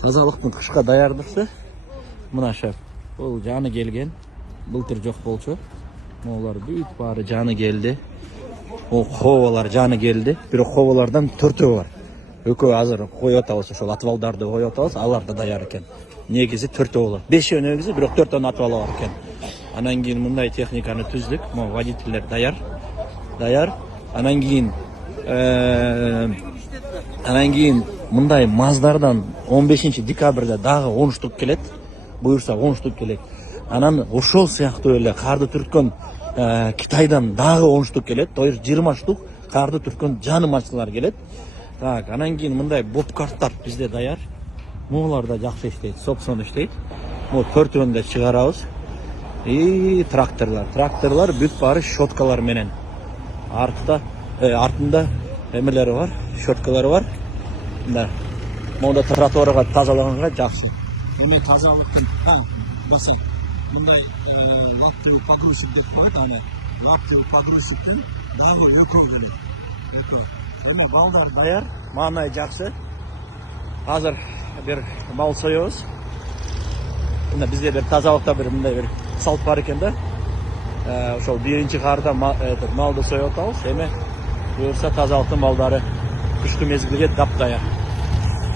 Тазалыктын кышка даярдыгы мына шап. Бул жаны келген. Былтыр жок болчу. Могулар бүт баары жаны келди. О ховалар жаны келди. Бирок ховалардан 4 бар. Экөө азыр коюп атабыз, ошол атыбалдарды коюп атабыз. Алар да даяр экен. Негизи 4 болот. 5 негизи, бирок 4 атыбалы бар экен. Анан кийин мындай техниканы түздүк. Могу водительдер даяр. Анан кийин мындай маздардан 15 декабрда дагы 10 штук келет. Буюрса 10 штук келет. Анан ошол сыяктуу эле карды түрткөн Китайдан дагы 10 штук келет. То есть 20 штук карды түрткөн жаны машиналар келет. Так, анан кийин мындай бобкарттар бизде даяр. Могулар да жакшы иштейт, сопсон иштейт. Могу 4-өн да чыгарабыз. И тракторлар бүт баары щеткалар менен. Артында эмелери бар, щеткалары бар. Мында монда тротуарга тазалаганга жакшы. Эми тазалыктын, баса. Мындай лаптель погрузчик деп коет, аны лаптель погрузчиктен дагы экөө келет. Эми балдар даяр, маанай жакшы. Азыр бир мал соёбуз. Мына бизде бир тазалыкта бир мындай бир салт бар экен да. Ошол биринчи карда малды союп атабыз. Эми буюрса тазалыктын балдары кышкы мезгилге дап даяр.